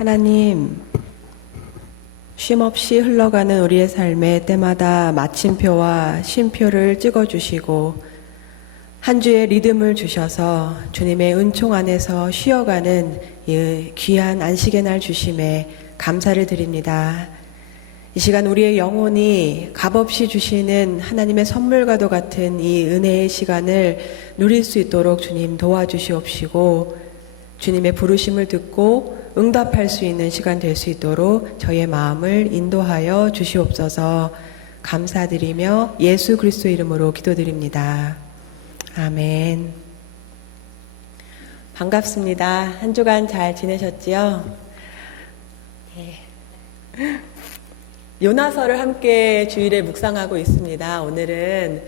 하나님, 쉼없이 흘러가는 우리의 삶에 때마다 마침표와 쉼표를 찍어주시고 한 주의 리듬을 주셔서 주님의 은총 안에서 쉬어가는 이 귀한 안식의 날 주심에 감사를 드립니다. 이 시간 우리의 영혼이 값없이 주시는 하나님의 선물과도 같은 이 은혜의 시간을 누릴 수 있도록 주님 도와주시옵시고 주님의 부르심을 듣고 응답할 수 있는 시간 될 수 있도록 저의 마음을 인도하여 주시옵소서. 감사드리며 예수 그리스도 이름으로 기도드립니다. 아멘. 반갑습니다. 한 주간 잘 지내셨지요? 네. 요나서를 함께 주일에 묵상하고 있습니다. 오늘은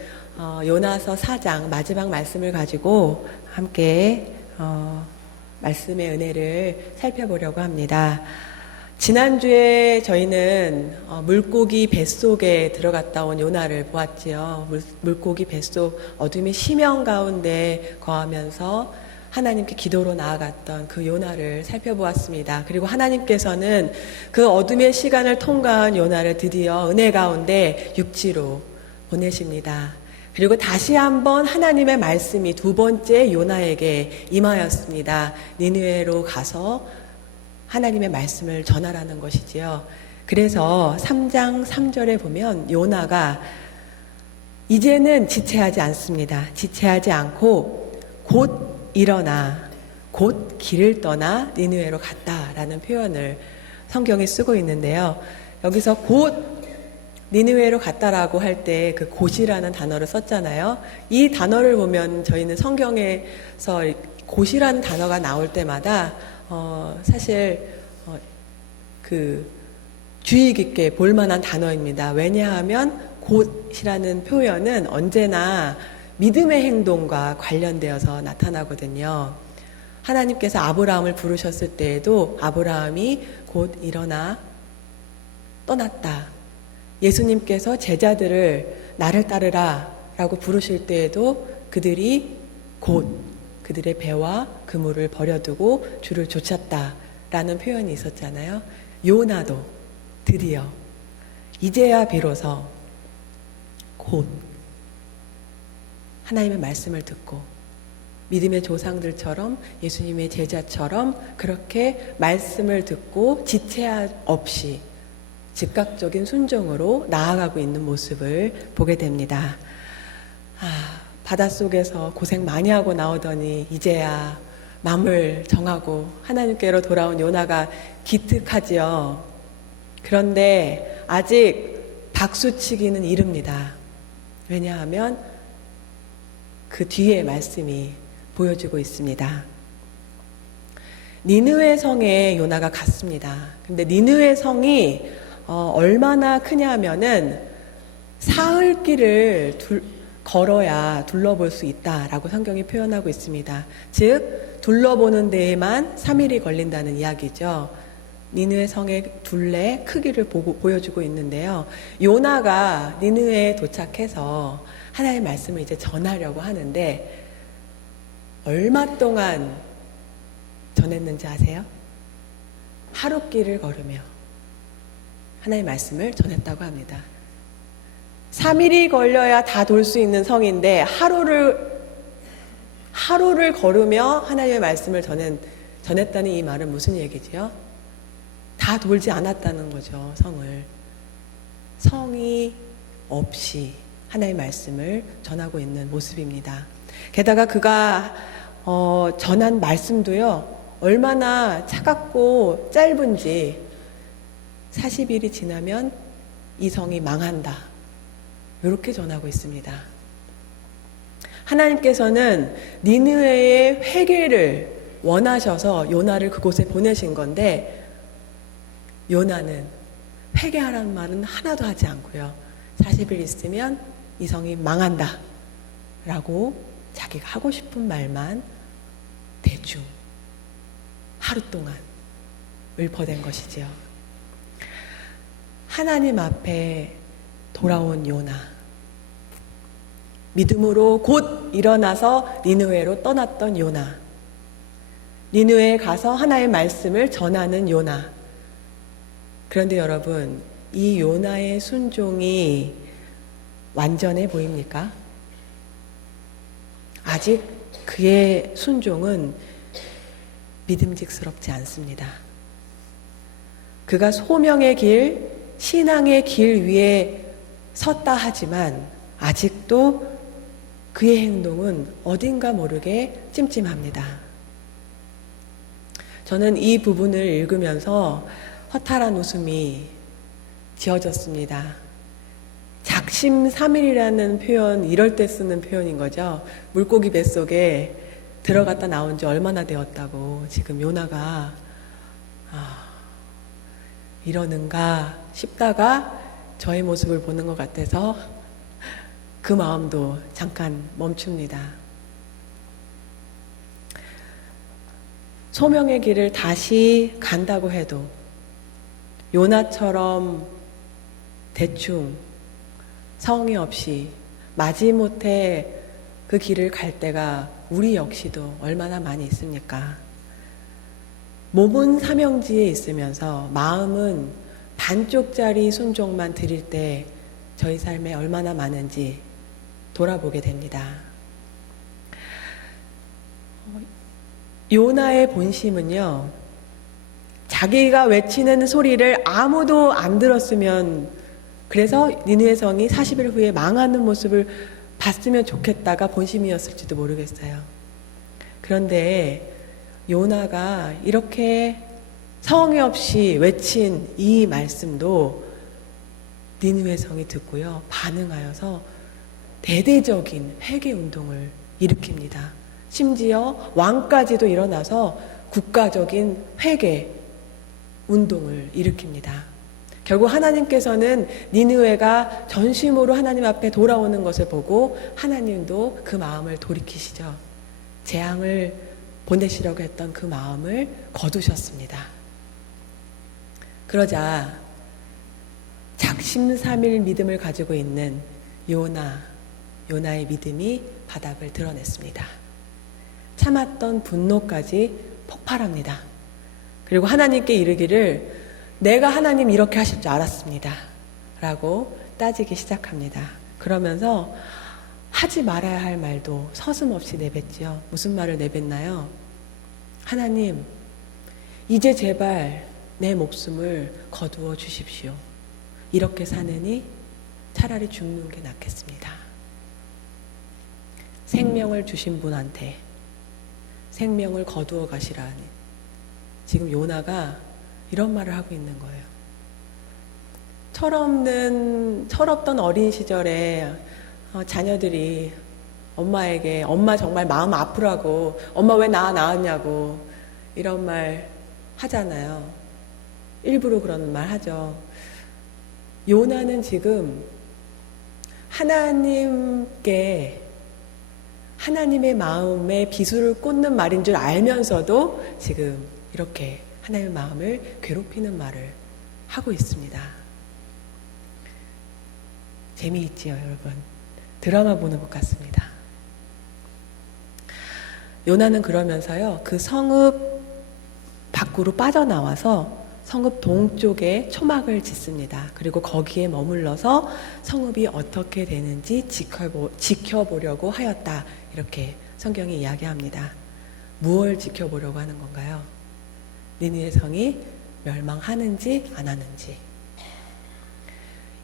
요나서 4장 마지막 말씀을 가지고 함께 말씀의 은혜를 살펴보려고 합니다. 지난주에 저희는 물고기 뱃속에 들어갔다 온 요나를 보았지요. 물고기 뱃속 어둠의 심연 가운데 거하면서 하나님께 기도로 나아갔던 그 요나를 살펴보았습니다. 그리고 하나님께서는 그 어둠의 시간을 통과한 요나를 드디어 은혜 가운데 육지로 보내십니다. 그리고 다시 한번 하나님의 말씀이 두 번째 요나에게 임하였습니다. 니느웨로 가서 하나님의 말씀을 전하라는 것이지요. 그래서 3장 3절에 보면 요나가 이제는 지체하지 않습니다. 지체하지 않고 곧 일어나 곧 길을 떠나 니느웨로 갔다라는 표현을 성경에 쓰고 있는데요. 여기서 곧 니느웨로 갔다라고 할 때 그 곧이라는 단어를 썼잖아요. 이 단어를 보면 저희는 성경에서 곧이라는 단어가 나올 때마다 사실 그 주의 깊게 볼 만한 단어입니다. 왜냐하면 곧이라는 표현은 언제나 믿음의 행동과 관련되어서 나타나거든요. 하나님께서 아브라함을 부르셨을 때에도 아브라함이 곧 일어나 떠났다. 예수님께서 제자들을 나를 따르라 라고 부르실 때에도 그들이 곧 그들의 배와 그물을 버려두고 주를 쫓았다 라는 표현이 있었잖아요. 요나도 드디어 이제야 비로소 곧 하나님의 말씀을 듣고 믿음의 조상들처럼 예수님의 제자처럼 그렇게 말씀을 듣고 지체 없이 즉각적인 순종으로 나아가고 있는 모습을 보게 됩니다. 바닷속에서 고생 많이 하고 나오더니 이제야 마음을 정하고 하나님께로 돌아온 요나가 기특하지요. 그런데 아직 박수치기는 이릅니다. 왜냐하면 그 뒤에 말씀이 보여주고 있습니다. 니느웨 성에 요나가 갔습니다. 근데 니느웨 성이 얼마나 크냐 하면은 사흘길을 걸어야 둘러볼 수 있다라고 성경이 표현하고 있습니다. 즉 둘러보는 데에만 3일이 걸린다는 이야기죠. 니느웨 성의 둘레 크기를 보여주고 있는데요. 요나가 니느웨에 도착해서 하나님의 말씀을 이제 전하려고 하는데 얼마 동안 전했는지 아세요? 하룻길을 걸으며 하나님의 말씀을 전했다고 합니다. 3일이 걸려야 다 돌 수 있는 성인데 하루를 걸으며 하나님의 말씀을 전했다는 이 말은 무슨 얘기지요? 다 돌지 않았다는 거죠, 성을. 성이 없이 하나님의 말씀을 전하고 있는 모습입니다. 게다가 그가 전한 말씀도요, 얼마나 차갑고 짧은지 40일이 지나면 이 성이 망한다. 이렇게 전하고 있습니다. 하나님께서는 니느웨의 회개를 원하셔서 요나를 그곳에 보내신 건데 요나는 회개하라는 말은 하나도 하지 않고요. 40일 있으면 이 성이 망한다. 라고 자기가 하고 싶은 말만 대충 하루 동안 읊어댄 것이지요. 하나님 앞에 돌아온 요나. 믿음으로 곧 일어나서 니느웨로 떠났던 요나. 니느웨에 가서 하나의 말씀을 전하는 요나. 그런데 여러분, 이 요나의 순종이 완전해 보입니까? 아직 그의 순종은 믿음직스럽지 않습니다. 그가 소명의 길, 신앙의 길 위에 섰다 하지만 아직도 그의 행동은 어딘가 모르게 찜찜합니다. 저는 이 부분을 읽으면서 허탈한 웃음이 지어졌습니다. 작심삼일이라는 표현, 이럴 때 쓰는 표현인 거죠. 물고기 뱃속에 들어갔다 나온 지 얼마나 되었다고 지금 요나가 이러는가 싶다가 저의 모습을 보는 것 같아서 그 마음도 잠깐 멈춥니다. 소명의 길을 다시 간다고 해도 요나처럼 대충 성의 없이 마지못해 그 길을 갈 때가 우리 역시도 얼마나 많이 있습니까? 몸은 사명지에 있으면서 마음은 반쪽짜리 순종만 드릴 때 저희 삶에 얼마나 많은지 돌아보게 됩니다. 요나의 본심은요, 자기가 외치는 소리를 아무도 안 들었으면, 그래서 니느웨 성이 40일 후에 망하는 모습을 봤으면 좋겠다가 본심이었을지도 모르겠어요. 그런데 요나가 이렇게 성의 없이 외친 이 말씀도 니느웨 성이 듣고요, 반응하여서 대대적인 회개 운동을 일으킵니다. 심지어 왕까지도 일어나서 국가적인 회개 운동을 일으킵니다. 결국 하나님께서는 니느웨가 전심으로 하나님 앞에 돌아오는 것을 보고 하나님도 그 마음을 돌이키시죠. 재앙을 보내시려고 했던 그 마음을 거두셨습니다. 그러자 작심삼일 믿음을 가지고 있는 요나의 믿음이 바닥을 드러냈습니다. 참았던 분노까지 폭발합니다. 그리고 하나님께 이르기를 내가 하나님 이렇게 하실 줄 알았습니다 라고 따지기 시작합니다. 그러면서 하지 말아야 할 말도 서슴없이 내뱉지요. 무슨 말을 내뱉나요? 하나님, 이제 제발 내 목숨을 거두어 주십시오. 이렇게 사느니 차라리 죽는 게 낫겠습니다. 생명을 주신 분한테 생명을 거두어 가시라니. 지금 요나가 이런 말을 하고 있는 거예요. 철없던 어린 시절에 자녀들이 엄마에게 엄마 정말 마음 아프라고, 엄마 왜 나 낳았냐고 이런 말 하잖아요. 일부러 그러는 말 하죠. 요나는 지금 하나님의 마음에 비수를 꽂는 말인 줄 알면서도 지금 이렇게 하나님의 마음을 괴롭히는 말을 하고 있습니다. 재미있지요, 여러분? 드라마 보는 것 같습니다. 요나는 그러면서요, 그 성읍 밖으로 빠져나와서 성읍 동쪽에 초막을 짓습니다. 그리고 거기에 머물러서 성읍이 어떻게 되는지 지켜보려고 하였다. 이렇게 성경이 이야기합니다. 무엇을 지켜보려고 하는 건가요? 니느웨 성이 멸망하는지 안 하는지.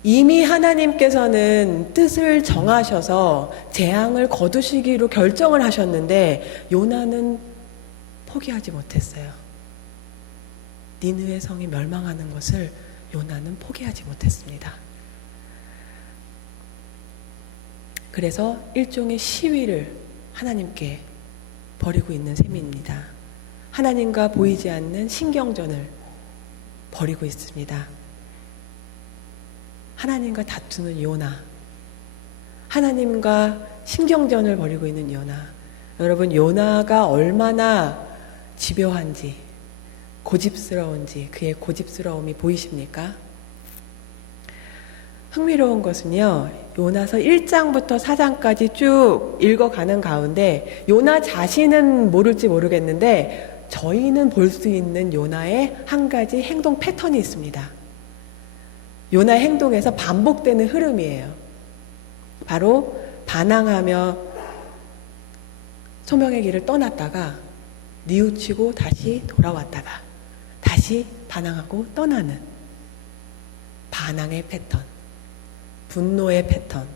이미 하나님께서는 뜻을 정하셔서 재앙을 거두시기로 결정을 하셨는데 요나는 포기하지 못했어요. 니느웨 성이 멸망하는 것을 요나는 포기하지 못했습니다. 그래서 일종의 시위를 하나님께 벌이고 있는 셈입니다. 하나님과 보이지 않는 신경전을 벌이고 있습니다. 하나님과 다투는 요나, 하나님과 신경전을 벌이고 있는 요나. 여러분, 요나가 얼마나 집요한지, 고집스러운지 그의 고집스러움이 보이십니까? 흥미로운 것은요, 요나서 1장부터 4장까지 쭉 읽어가는 가운데 요나 자신은 모를지 모르겠는데 저희는 볼 수 있는 요나의 한 가지 행동 패턴이 있습니다. 요나의 행동에서 반복되는 흐름이에요. 바로 반항하며 소명의 길을 떠났다가 뉘우치고 다시 돌아왔다가 다시 반항하고 떠나는 반항의 패턴, 분노의 패턴,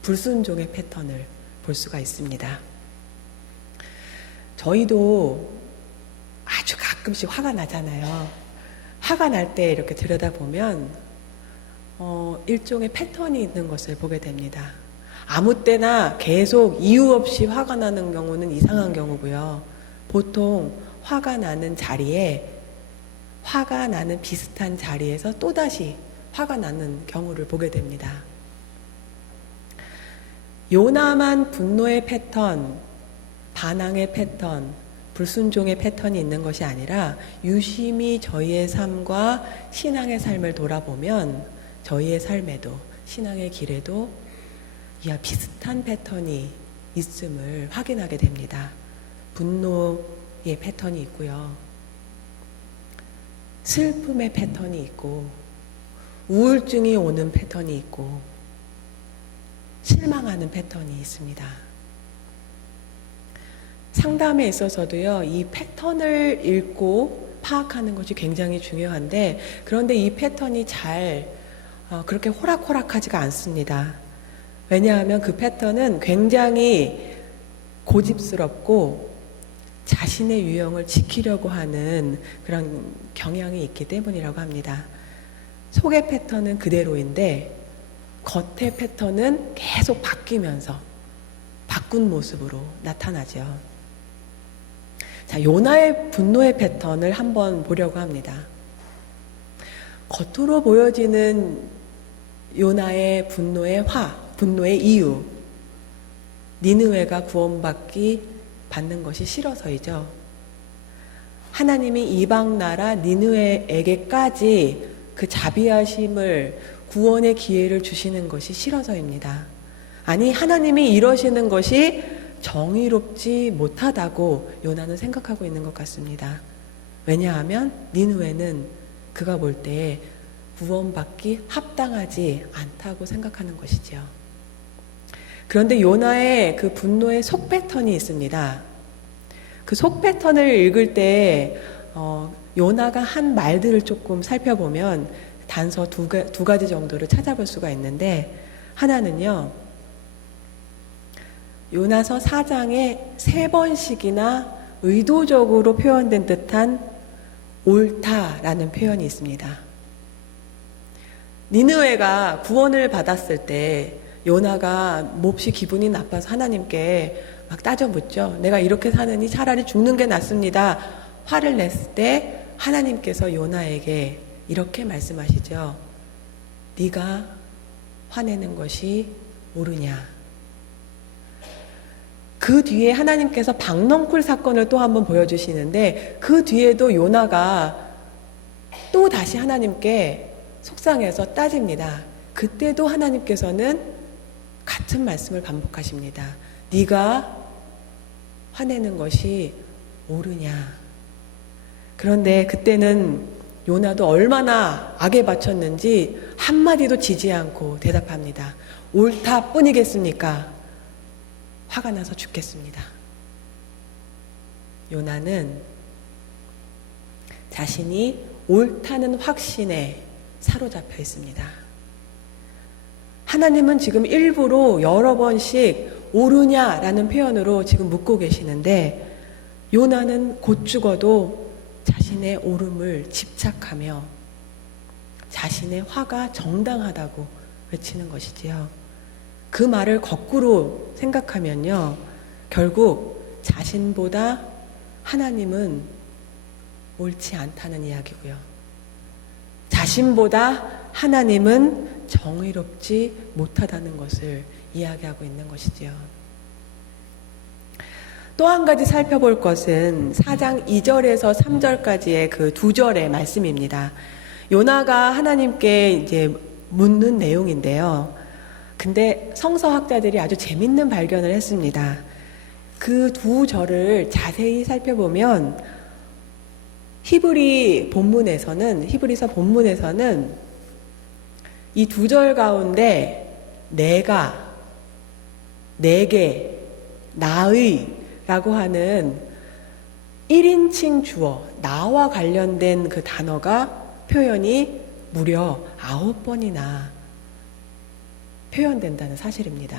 불순종의 패턴을 볼 수가 있습니다. 저희도 아주 가끔씩 화가 나잖아요. 화가 날 때 이렇게 들여다보면 일종의 패턴이 있는 것을 보게 됩니다. 아무 때나 계속 이유 없이 화가 나는 경우는 이상한 경우고요. 보통 화가 나는 자리에, 화가 나는 비슷한 자리에서 또다시 화가 나는 경우를 보게 됩니다. 요나만 분노의 패턴, 반항의 패턴, 불순종의 패턴이 있는 것이 아니라 유심히 저희의 삶과 신앙의 삶을 돌아보면 저희의 삶에도 신앙의 길에도 이와 비슷한 패턴이 있음을 확인하게 됩니다. 분노의 패턴이 있고요. 슬픔의 패턴이 있고 우울증이 오는 패턴이 있고 실망하는 패턴이 있습니다. 상담에 있어서도요, 이 패턴을 읽고 파악하는 것이 굉장히 중요한데, 그런데 이 패턴이 그렇게 호락호락하지가 않습니다. 왜냐하면 그 패턴은 굉장히 고집스럽고 자신의 유형을 지키려고 하는 그런 경향이 있기 때문이라고 합니다. 속의 패턴은 그대로인데 겉의 패턴은 계속 바뀌면서 바꾼 모습으로 나타나죠. 자, 요나의 분노의 패턴을 한번 보려고 합니다. 겉으로 보여지는 요나의 분노의 이유, 니느웨가 받는 것이 싫어서이죠. 하나님이 이방 나라 니느웨에게까지 그 자비하심을, 구원의 기회를 주시는 것이 싫어서입니다. 아니, 하나님이 이러시는 것이 정의롭지 못하다고 요나는 생각하고 있는 것 같습니다. 왜냐하면 니느웨는 그가 볼 때 구원받기 합당하지 않다고 생각하는 것이죠. 그런데 요나의 그 분노의 속 패턴이 있습니다. 그 속 패턴을 읽을 때 요나가 한 말들을 조금 살펴보면 단서 두 가지 정도를 찾아볼 수가 있는데, 하나는요, 요나서 4장에 3번씩이나 의도적으로 표현된 듯한 옳다라는 표현이 있습니다. 니느웨가 구원을 받았을 때 요나가 몹시 기분이 나빠서 하나님께 막 따져 묻죠. 내가 이렇게 사느니 차라리 죽는 게 낫습니다. 화를 냈을 때 하나님께서 요나에게 이렇게 말씀하시죠. 네가 화내는 것이 옳으냐. 그 뒤에 하나님께서 박넝쿨 사건을 또 한번 보여주시는데, 그 뒤에도 요나가 또 다시 하나님께 속상해서 따집니다. 그때도 하나님께서는 같은 말씀을 반복하십니다. 네가 화내는 것이 옳으냐. 그런데 그때는 요나도 얼마나 악에 바쳤는지 한마디도 지지 않고 대답합니다. 옳다 뿐이겠습니까? 화가 나서 죽겠습니다. 요나는 자신이 옳다는 확신에 사로잡혀 있습니다. 하나님은 지금 일부러 여러 번씩 옳으냐라는 표현으로 지금 묻고 계시는데, 요나는 곧 죽어도 자신의 옳음을 집착하며 자신의 화가 정당하다고 외치는 것이지요. 그 말을 거꾸로 생각하면요, 결국 자신보다 하나님은 옳지 않다는 이야기고요, 자신보다 하나님은 정의롭지 못하다는 것을 이야기하고 있는 것이지요. 또 한 가지 살펴볼 것은 4장 2절에서 3절까지의 그 2절의 말씀입니다. 요나가 하나님께 이제 묻는 내용인데요. 근데 성서학자들이 아주 재밌는 발견을 했습니다. 그 2절을 자세히 살펴보면 히브리서 본문에서는 이 두 절 가운데 내가, 내게, 나의 라고 하는 1인칭 주어, 나와 관련된 그 단어가 표현이 무려 9번이나 표현된다는 사실입니다.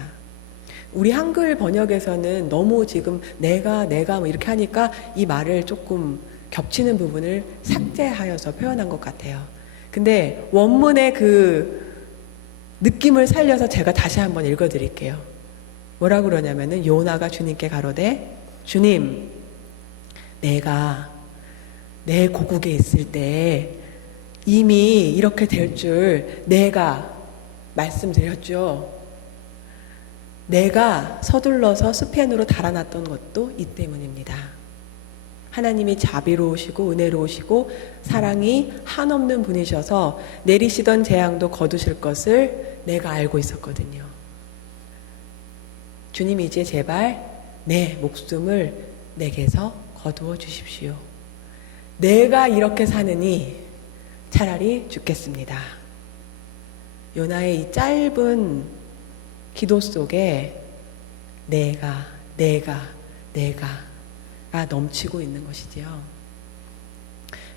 우리 한글 번역에서는 너무 지금 내가 뭐 이렇게 하니까 이 말을 조금 겹치는 부분을 삭제하여서 표현한 것 같아요. 근데 원문의 그 느낌을 살려서 제가 다시 한번 읽어드릴게요. 뭐라고 그러냐면은 요나가 주님께 가로되 주님, 내가 내 고국에 있을 때 이미 이렇게 될 줄 내가 말씀드렸죠. 내가 서둘러서 스펜으로 달아났던 것도 이 때문입니다. 하나님이 자비로우시고 은혜로우시고 사랑이 한없는 분이셔서 내리시던 재앙도 거두실 것을 내가 알고 있었거든요. 주님, 이제 제발 내 목숨을 내게서 거두어 주십시오. 내가 이렇게 사느니 차라리 죽겠습니다. 요나의 이 짧은 기도 속에 내가 넘치고 있는 것이지요.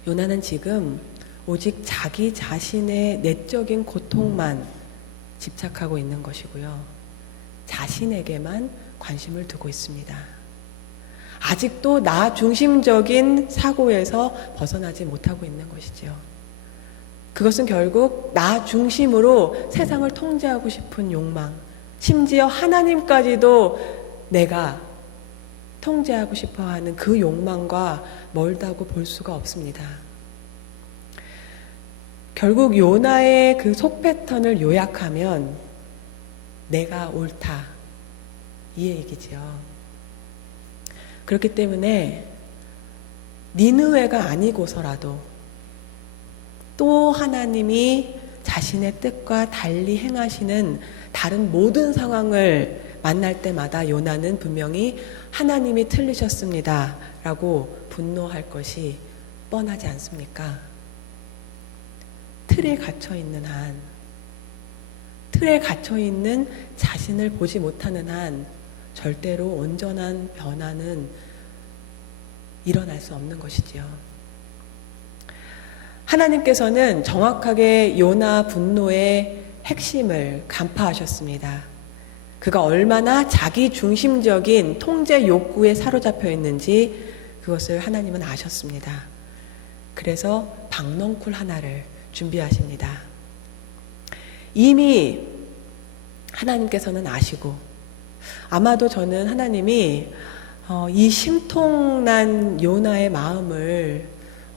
요나는 지금 오직 자기 자신의 내적인 고통만 집착하고 있는 것이고요. 자신에게만 관심을 두고 있습니다. 아직도 나 중심적인 사고에서 벗어나지 못하고 있는 것이지요. 그것은 결국 나 중심으로 세상을 통제하고 싶은 욕망, 심지어 하나님까지도 내가 통제하고 싶어하는 그 욕망과 멀다고 볼 수가 없습니다. 결국 요나의 그 속 패턴을 요약하면 내가 옳다, 이 얘기지요. 그렇기 때문에 니느웨가 아니고서라도 또 하나님이 자신의 뜻과 달리 행하시는 다른 모든 상황을 만날 때마다 요나는 분명히 하나님이 틀리셨습니다 라고 분노할 것이 뻔하지 않습니까? 틀에 갇혀있는 한, 틀에 갇혀있는 자신을 보지 못하는 한 절대로 온전한 변화는 일어날 수 없는 것이지요. 하나님께서는 정확하게 요나 분노의 핵심을 간파하셨습니다. 그가 얼마나 자기 중심적인 통제 욕구에 사로잡혀 있는지 그것을 하나님은 아셨습니다. 그래서 박넝쿨 하나를 준비하십니다. 이미 하나님께서는 아시고 아마도 저는 하나님이 이 심통난 요나의 마음을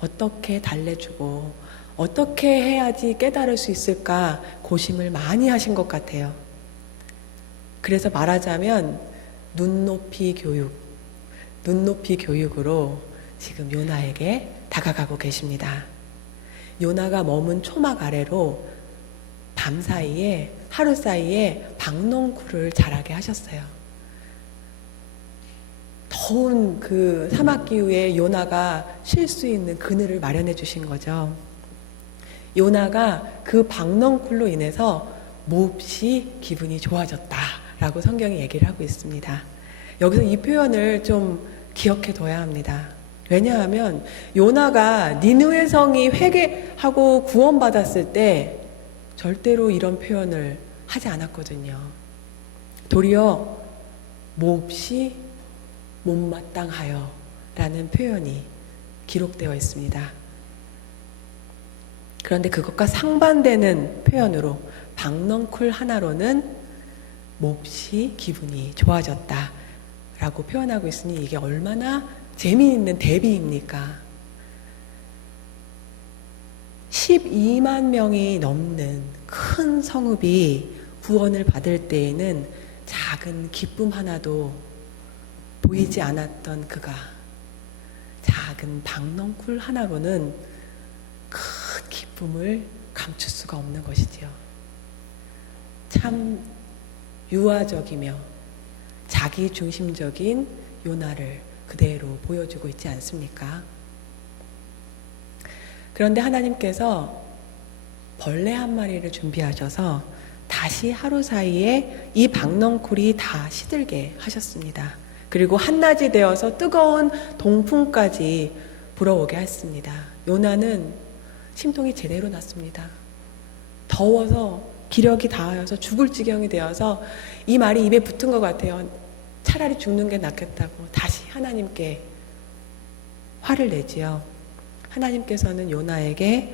어떻게 달래주고 어떻게 해야지 깨달을 수 있을까 고심을 많이 하신 것 같아요. 그래서 말하자면 눈높이 교육으로 지금 요나에게 다가가고 계십니다. 요나가 머문 초막 아래로 밤 사이에 하루 사이에 박넝쿨을 자라게 하셨어요. 더운 그 사막 기후에 요나가 쉴 수 있는 그늘을 마련해 주신 거죠. 요나가 그 박넝쿨로 인해서 몹시 기분이 좋아졌다라고 성경이 얘기를 하고 있습니다. 여기서 이 표현을 좀 기억해 둬야 합니다. 왜냐하면 요나가 니느웨 성이 회개하고 구원받았을 때 절대로 이런 표현을 하지 않았거든요. 도리어 몹시 못마땅하여 라는 표현이 기록되어 있습니다. 그런데 그것과 상반되는 표현으로 박넝쿨 하나로는 몹시 기분이 좋아졌다 라고 표현하고 있으니 이게 얼마나 재미있는 대비입니까? 12만 명이 넘는 큰 성읍이 구원을 받을 때에는 작은 기쁨 하나도 보이지 않았던 그가 작은 박넝쿨 하나로는 큰 기쁨을 감출 수가 없는 것이지요. 참 유아적이며 자기 중심적인 요나를 그대로 보여주고 있지 않습니까? 그런데 하나님께서 벌레 한 마리를 준비하셔서 다시 하루 사이에 이 박넝쿨이 다 시들게 하셨습니다. 그리고 한낮이 되어서 뜨거운 동풍까지 불어오게 했습니다. 요나는 심통이 제대로 났습니다. 더워서 기력이 다하여서 죽을 지경이 되어서 이 말이 입에 붙은 것 같아요. 차라리 죽는 게 낫겠다고 다시 하나님께 화를 내지요. 하나님께서는 요나에게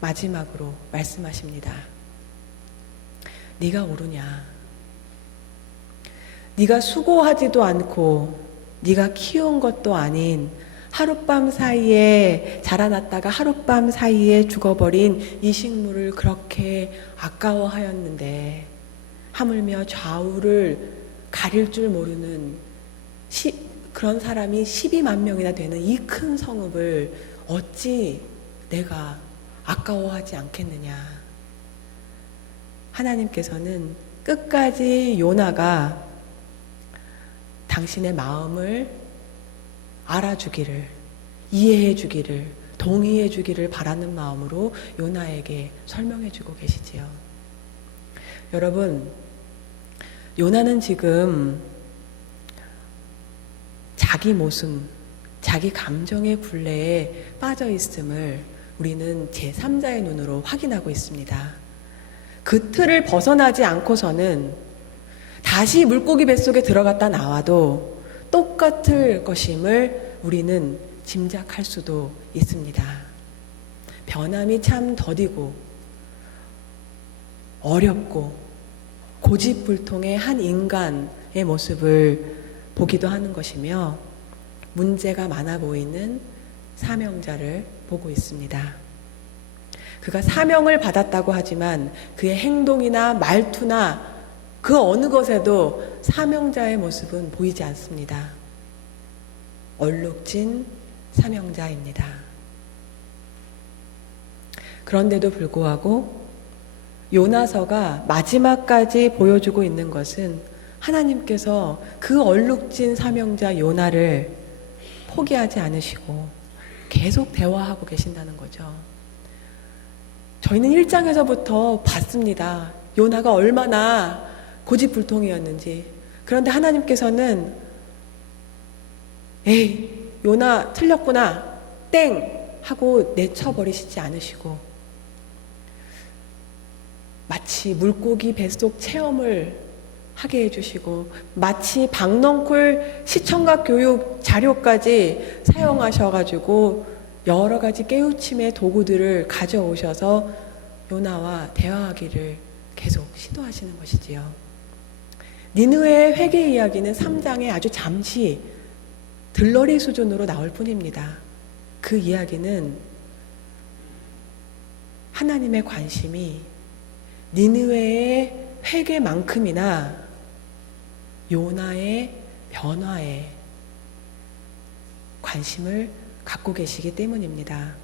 마지막으로 말씀하십니다. 네가 오르냐? 네가 수고하지도 않고 네가 키운 것도 아닌 하룻밤 사이에 자라났다가 하룻밤 사이에 죽어버린 이 식물을 그렇게 아까워하였는데 하물며 좌우를 가릴 줄 모르는 그런 사람이 12만 명이나 되는 이 큰 성읍을 어찌 내가 아까워하지 않겠느냐. 하나님께서는 끝까지 요나가 당신의 마음을 알아주기를, 이해해주기를, 동의해주기를 바라는 마음으로 요나에게 설명해주고 계시지요. 여러분, 요나는 지금 자기 모습, 자기 감정의 굴레에 빠져 있음을 우리는 제3자의 눈으로 확인하고 있습니다. 그 틀을 벗어나지 않고서는 다시 물고기 뱃속에 들어갔다 나와도 똑같을 것임을 우리는 짐작할 수도 있습니다. 변함이 참 더디고 어렵고 고집불통의 한 인간의 모습을 보기도 하는 것이며 문제가 많아 보이는 사명자를 보고 있습니다. 그가 사명을 받았다고 하지만 그의 행동이나 말투나 그 어느 것에도 사명자의 모습은 보이지 않습니다. 얼룩진 사명자입니다. 그런데도 불구하고 요나서가 마지막까지 보여주고 있는 것은 하나님께서 그 얼룩진 사명자 요나를 포기하지 않으시고 계속 대화하고 계신다는 거죠. 저희는 1장에서부터 봤습니다. 요나가 얼마나 고집불통이었는지. 그런데 하나님께서는 에이, 요나 틀렸구나, 땡! 하고 내쳐버리시지 않으시고 마치 물고기 뱃속 체험을 하게 해주시고 마치 박넝쿨 시청각 교육 자료까지 사용하셔가지고 여러 가지 깨우침의 도구들을 가져오셔서 요나와 대화하기를 계속 시도하시는 것이지요. 니느웨의 회개 이야기는 3장에 아주 잠시 들러리 수준으로 나올 뿐입니다. 그 이야기는 하나님의 관심이 니느웨의 회개만큼이나 요나의 변화에 관심을 갖고 계시기 때문입니다.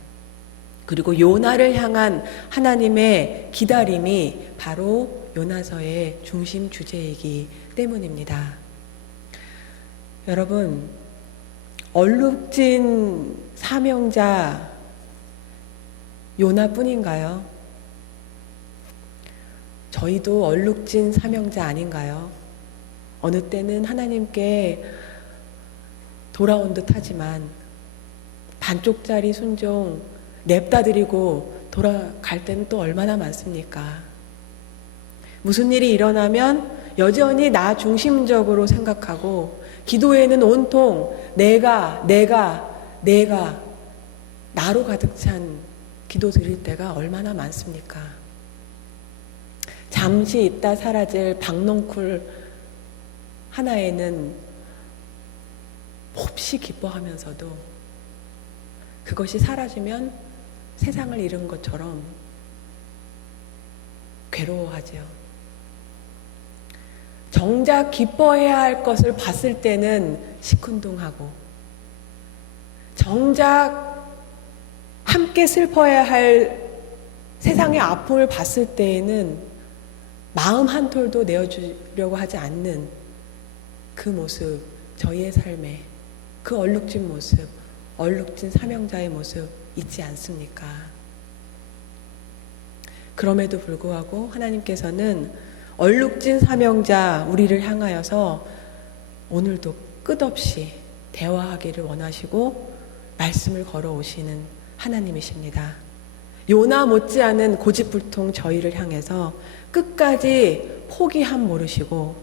그리고 요나를 향한 하나님의 기다림이 바로 요나서의 중심 주제이기 때문입니다. 여러분, 얼룩진 사명자 요나뿐인가요? 저희도 얼룩진 사명자 아닌가요? 어느 때는 하나님께 돌아온 듯 하지만 반쪽짜리 순종 냅다 드리고 돌아갈 때는 또 얼마나 많습니까? 무슨 일이 일어나면 여전히 나 중심적으로 생각하고 기도에는 온통 내가 나로 가득 찬 기도 드릴 때가 얼마나 많습니까? 잠시 있다 사라질 박넝쿨 하나에는 몹시 기뻐하면서도 그것이 사라지면 세상을 잃은 것처럼 괴로워하지요. 정작 기뻐해야 할 것을 봤을 때는 시큰둥하고 정작 함께 슬퍼해야 할 세상의 아픔을 봤을 때에는 마음 한 톨도 내어주려고 하지 않는 그 모습, 저희의 삶에 그 얼룩진 모습, 얼룩진 사명자의 모습 있지 않습니까? 그럼에도 불구하고 하나님께서는 얼룩진 사명자 우리를 향하여서 오늘도 끝없이 대화하기를 원하시고 말씀을 걸어오시는 하나님이십니다. 요나 못지않은 고집불통 저희를 향해서 끝까지 포기함 모르시고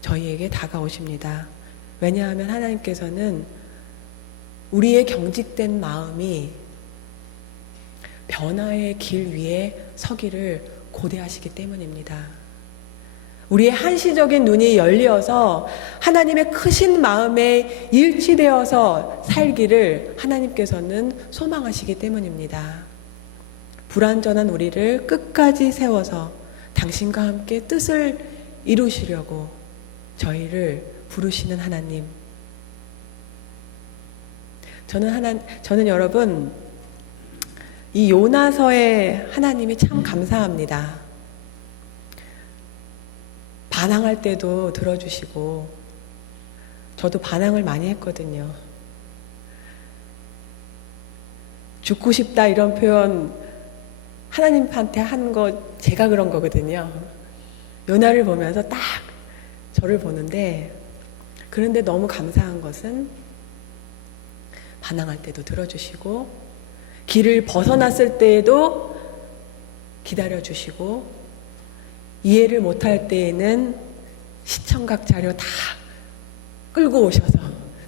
저희에게 다가오십니다. 왜냐하면 하나님께서는 우리의 경직된 마음이 변화의 길 위에 서기를 고대하시기 때문입니다. 우리의 한시적인 눈이 열려서 하나님의 크신 마음에 일치되어서 살기를 하나님께서는 소망하시기 때문입니다. 불완전한 우리를 끝까지 세워서 당신과 함께 뜻을 이루시려고 저희를 부르시는 하나님. 저는 여러분, 이 요나서의 하나님이 참 감사합니다. 반항할 때도 들어주시고, 저도 반항을 많이 했거든요. 죽고 싶다 이런 표현 하나님한테 한 거 제가 그런 거거든요. 요나를 보면서 딱 저를 보는데, 그런데 너무 감사한 것은 반항할 때도 들어주시고 길을 벗어났을 때에도 기다려주시고 이해를 못할 때에는 시청각 자료 다 끌고 오셔서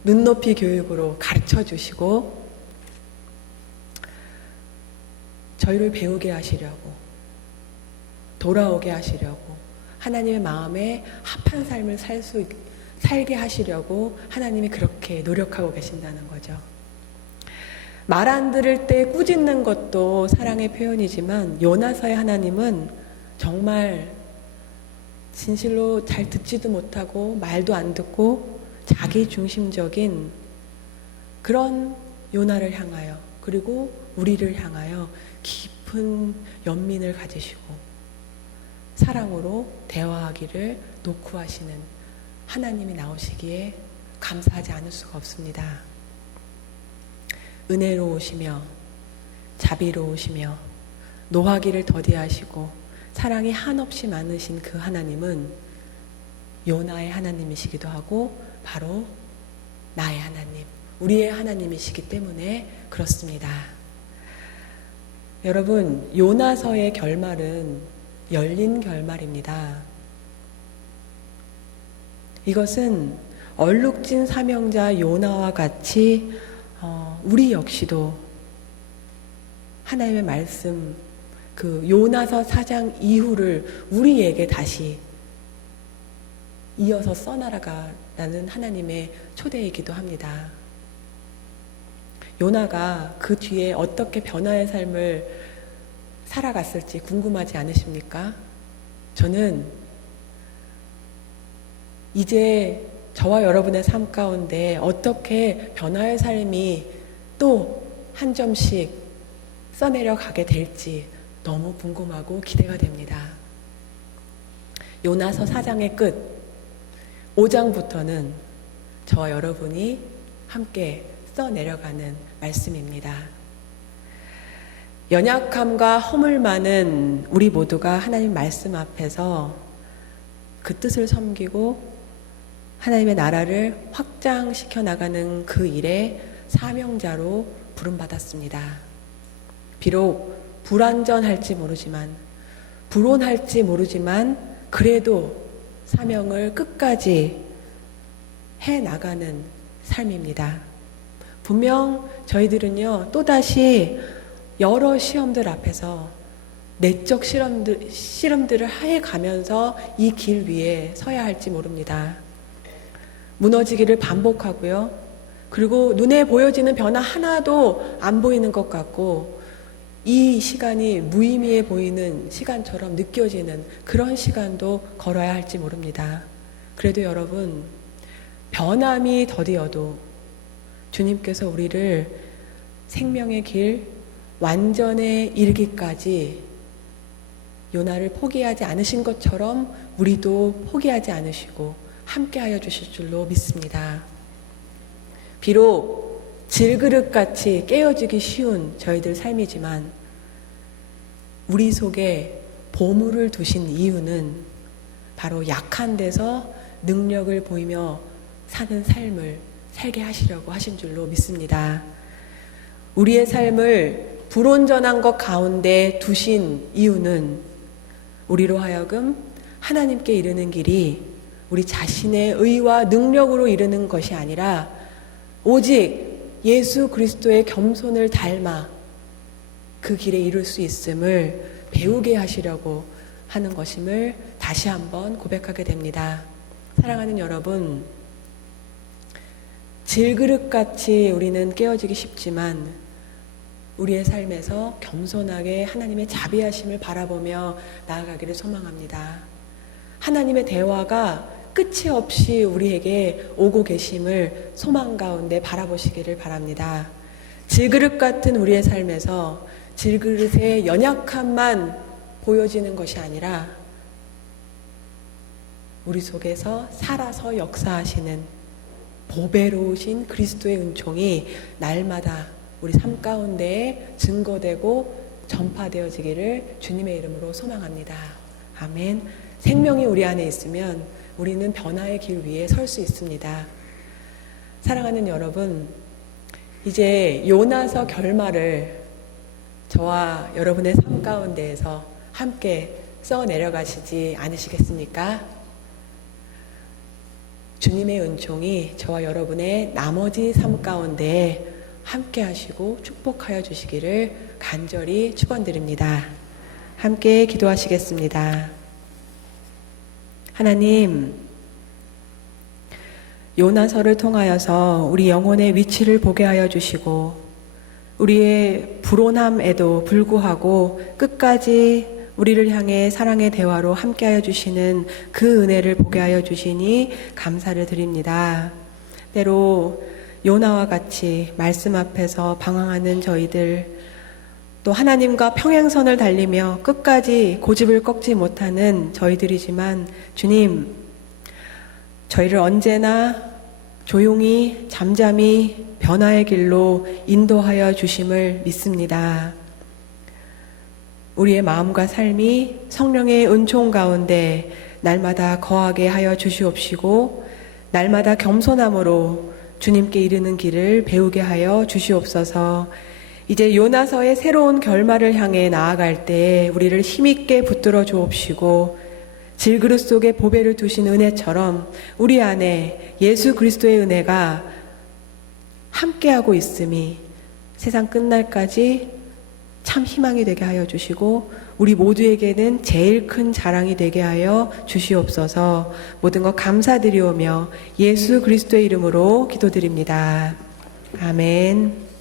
눈높이 교육으로 가르쳐주시고 저희를 배우게 하시려고 돌아오게 하시려고 하나님의 마음에 합한 삶을 살게 하시려고 하나님이 그렇게 노력하고 계신다는 거죠. 말 안 들을 때 꾸짖는 것도 사랑의 표현이지만 요나서의 하나님은 정말 진실로 잘 듣지도 못하고 말도 안 듣고 자기 중심적인 그런 요나를 향하여 그리고 우리를 향하여 깊은 연민을 가지시고 사랑으로 대화하기를 녹구하시는 하나님이 나오시기에 감사하지 않을 수가 없습니다. 은혜로우시며 자비로우시며 노하기를 더디하시고 사랑이 한없이 많으신 그 하나님은 요나의 하나님이시기도 하고 바로 나의 하나님, 우리의 하나님이시기 때문에 그렇습니다. 여러분, 요나서의 결말은 열린 결말입니다. 이것은 얼룩진 사명자 요나와 같이 우리 역시도 하나님의 말씀, 그 요나서 4장 이후를 우리에게 다시 이어서 써나가라는 하나님의 초대이기도 합니다. 요나가 그 뒤에 어떻게 변화의 삶을 살아갔을지 궁금하지 않으십니까? 저는 이제 저와 여러분의 삶 가운데 어떻게 변화의 삶이 또 한 점씩 써내려 가게 될지 너무 궁금하고 기대가 됩니다. 요나서 4장의 끝 5장부터는 저와 여러분이 함께 써내려가는 말씀입니다. 연약함과 허물 많은 우리 모두가 하나님 말씀 앞에서 그 뜻을 섬기고 하나님의 나라를 확장시켜 나가는 그 일에 사명자로 부름받았습니다. 비록 불완전할지 모르지만 불온할지 모르지만 그래도 사명을 끝까지 해나가는 삶입니다. 분명 저희들은요 또다시 여러 시험들 앞에서 내적 실험들을 해가면서 이 길 위에 서야 할지 모릅니다. 무너지기를 반복하고요. 그리고 눈에 보여지는 변화 하나도 안 보이는 것 같고 이 시간이 무의미해 보이는 시간처럼 느껴지는 그런 시간도 걸어야 할지 모릅니다. 그래도 여러분, 변함이 더디어도 주님께서 우리를 생명의 길 완전에 이르기까지 요나를 포기하지 않으신 것처럼 우리도 포기하지 않으시고 함께하여 주실 줄로 믿습니다. 비록 질그릇같이 깨어지기 쉬운 저희들 삶이지만 우리 속에 보물을 두신 이유는 바로 약한 데서 능력을 보이며 사는 삶을 살게 하시려고 하신 줄로 믿습니다. 우리의 삶을 불온전한 것 가운데 두신 이유는 우리로 하여금 하나님께 이르는 길이 우리 자신의 의와 능력으로 이르는 것이 아니라 오직 예수 그리스도의 겸손을 닮아 그 길에 이룰 수 있음을 배우게 하시려고 하는 것임을 다시 한번 고백하게 됩니다. 사랑하는 여러분, 질그릇같이 우리는 깨어지기 쉽지만 우리의 삶에서 겸손하게 하나님의 자비하심을 바라보며 나아가기를 소망합니다. 하나님의 대화가 끝이 없이 우리에게 오고 계심을 소망 가운데 바라보시기를 바랍니다. 질그릇 같은 우리의 삶에서 질그릇의 연약함만 보여지는 것이 아니라 우리 속에서 살아서 역사하시는 보배로우신 그리스도의 은총이 날마다 우리 삶 가운데에 증거되고 전파되어지기를 주님의 이름으로 소망합니다. 아멘. 생명이 우리 안에 있으면 우리는 변화의 길 위에 설 수 있습니다. 사랑하는 여러분, 이제 요나서 결말을 저와 여러분의 삶 가운데에서 함께 써 내려가시지 않으시겠습니까? 주님의 은총이 저와 여러분의 나머지 삶 가운데 함께 하시고 축복하여 주시기를 간절히 축원드립니다. 함께 기도하시겠습니다. 하나님, 요나서를 통하여서 우리 영혼의 위치를 보게 하여 주시고 우리의 불온함에도 불구하고 끝까지 우리를 향해 사랑의 대화로 함께하여 주시는 그 은혜를 보게 하여 주시니 감사를 드립니다. 때로 요나와 같이 말씀 앞에서 방황하는 저희들, 또 하나님과 평행선을 달리며 끝까지 고집을 꺾지 못하는 저희들이지만 주님, 저희를 언제나 조용히 잠잠히 변화의 길로 인도하여 주심을 믿습니다. 우리의 마음과 삶이 성령의 은총 가운데 날마다 거하게 하여 주시옵시고 날마다 겸손함으로 주님께 이르는 길을 배우게 하여 주시옵소서. 이제 요나서의 새로운 결말을 향해 나아갈 때 우리를 힘있게 붙들어 주옵시고 질그릇 속에 보배를 두신 은혜처럼 우리 안에 예수 그리스도의 은혜가 함께하고 있음이 세상 끝날까지 참 희망이 되게 하여 주시고 우리 모두에게는 제일 큰 자랑이 되게 하여 주시옵소서. 모든 것 감사드리오며 예수 그리스도의 이름으로 기도드립니다. 아멘.